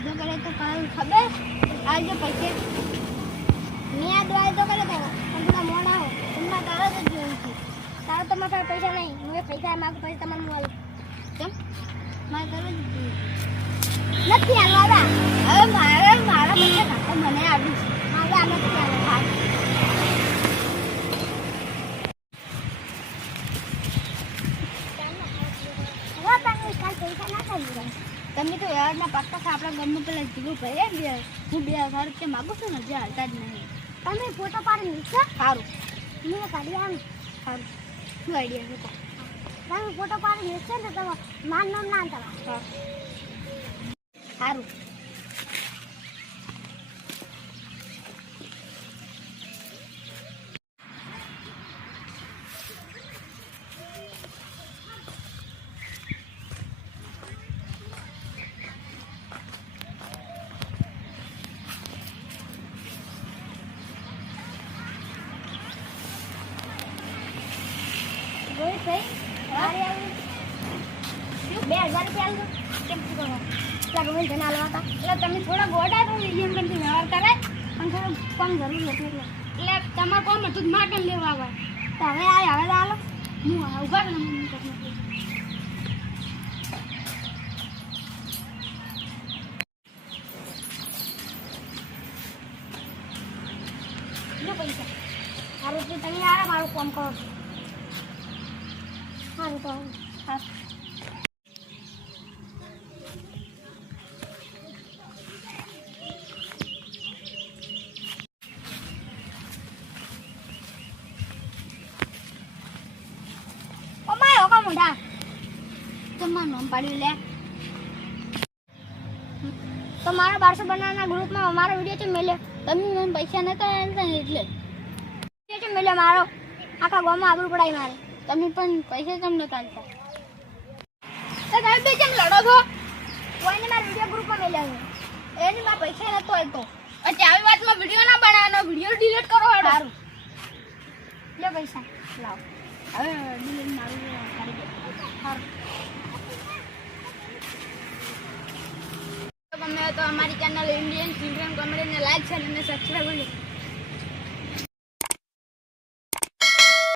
વાયદો કરે તો કારણ ખબર આજે પૈસે મેં આ વાયદો કરે તો પણ થોડા મોડા હો એમાં તારો જ જોયું છે તારો તો મારા પૈસા નહીં હું પૈસા માગું પૈસા તમને મળું કેમ મારે તારો જ જોયું નથી હાલવા હવે મારા પૈસા નાખો મને આવ્યું છે મારે આ નથી હાલવા તમે તો યારના પાક્કા આપણા ગામમાં પેલા જીવું ભાઈ હું 2000 રૂપિયા માગું છું ને જે હાલતા જ નહીં તમે ફોટો પાડી નીચે સારું મેં કાઢી આવી સારું શું આઈડિયા છે તમે ફોટો પાડી નીચે ને તમે માન નામ ના તમારા સારું Rồi thấy, rồi em 2000 રૂપિયા આલો કેમ કરો લાગો મને જના આલો હતા એટલે તમે થોડા ગોડા તો એમ કંઈ વ્યવહાર કરે પણ થોડું કમ જરૂર નથી એટલે તમાર કોમ હતું માટે લેવા આવે તો હવે આલો હું ઉભા રહો મને કરી લો પૈસા મારું તો તમે આરા મારું કામ કરો हाँ तो हाँ ओमाय होगा मुंडा तुम्हारा नाम पढ़ी ले तुम्हारा 1200 बनाना ग्रुप में हमारा वीडियो तो मिले तभी मैंने पैसा नहीं तो એટલે वीडियो तो मिले मारो आका गांव में आबरू पड़ाई मारे તમે પણ પૈસા કેમ નકાલતા તો તમે બે કેમ લડો છો કોઈને મારા વિડિયો ગ્રુપમાં મેલ્યા છે એની માં પૈસા નતો આલતો અચ્છા આવી વાતમાં વિડિયો ના બનાવવાનો વિડિયો ડિલીટ કરો હેડો સારું લે પૈસા લાવ હવે ડિલીટ મારું કરી દે સારું તો ગમે તો અમારી ચેનલ ઇન્ડિયન ચિલ્ડ્રન કોમેડીને લાઈક શેર અને સબસ્ક્રાઇબ કરો